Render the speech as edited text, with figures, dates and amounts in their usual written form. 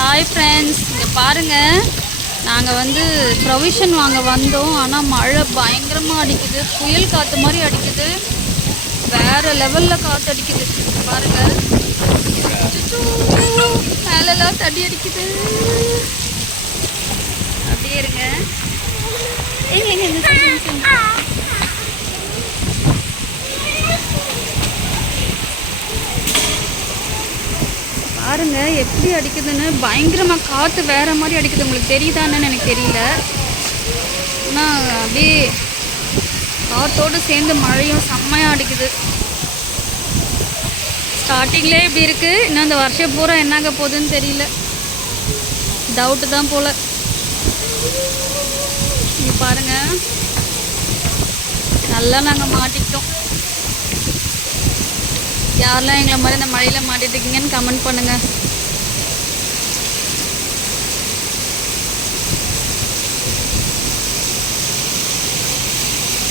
Hi friends, இங்கே பாருங்கள். நாங்கள் வந்து ப்ரொவிஷன் வாங்க வந்தோம். ஆனால் மழை பயங்கரமாக அடிக்குது. புயல் காற்று மாதிரி அடிக்குது. வேறு லெவலில் காற்று அடிக்குது பாருங்கள். மேலெல்லாம் தடி அடிக்குது. அப்படியே இருங்க. எங்க இந்த பாருங்க எப்படி அடிக்குதுன்னு. பயங்கரமாக காற்று வேறு மாதிரி அடிக்குது. உங்களுக்கு தெரியுதான்னு எனக்கு தெரியல. ஆனால் அப்படியே காற்றோடு சேர்ந்து மழையும் செம்மையாக அடிக்குது. ஸ்டார்டிங்லேயே இப்படி இருக்குது. இன்னும் அந்த வருஷம் பூரா என்னாக போகுதுன்னு தெரியல. டவுட்டு தான் போல். இங்கே பாருங்கள், நல்லா நாங்கள் மாட்டிக்கிட்டோம். யாரெல்லாம் எங்களை மாதிரி இந்த மழையில் மாட்டிட்டு இருக்கீங்கன்னு கமெண்ட் பண்ணுங்கள்.